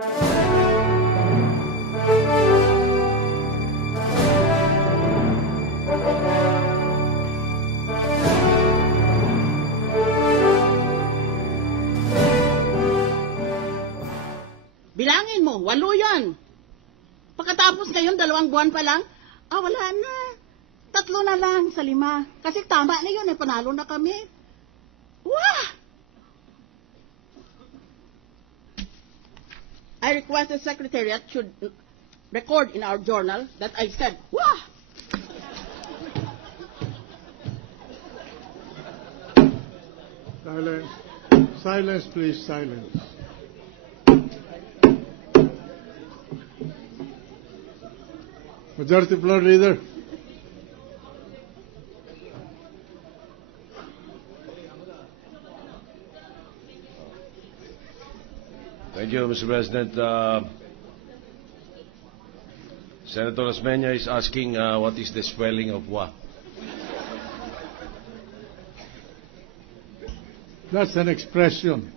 Bilangin mo, 8 yan. Pagkatapos ngayon, 2 buwan pa lang, wala na. 3 na lang sa 5. Kasi tama na yun, panalo na kami. Wah! I request the Secretariat should record in our journal that I said, wah! Silence. Silence, please, silence. Majority Floor Leader. Thank you, Mr. President. Senator Osmeña is asking what is the spelling of wa? That's an expression.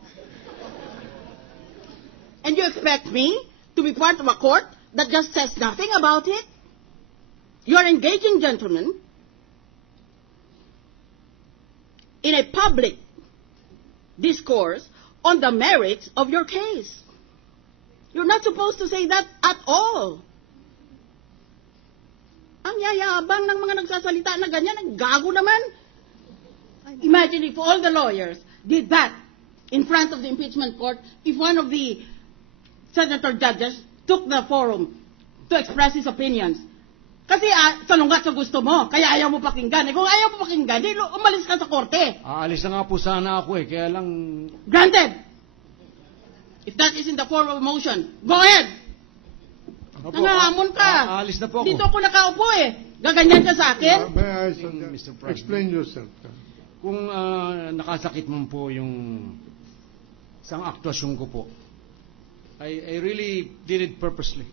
And you expect me to be part of a court that just says nothing about it? You are engaging, gentlemen, in a public discourse on the merits of your case. You're not supposed to say that at all. Ang yayabang ng mga nagsasalita na ganyan, ang gago naman. Imagine if all the lawyers did that in front of the impeachment court, if one of the senator judges took the forum to express his opinions. Kasi salungat sa gusto mo, kaya ayaw mo pakinggan. Kung ayaw mo pakinggan, umalis ka sa korte. Aalis na nga po sana ako kaya lang... Granted! If that isn't the form of a motion, go ahead! Nangahamon ka. Aalis na po ako. Dito ako nakaupo Gaganyan ka sa akin? May I Mr. President. explain yourself? Kung nakasakit mo po yung isang aktuasyon ko po, I really did it purposely.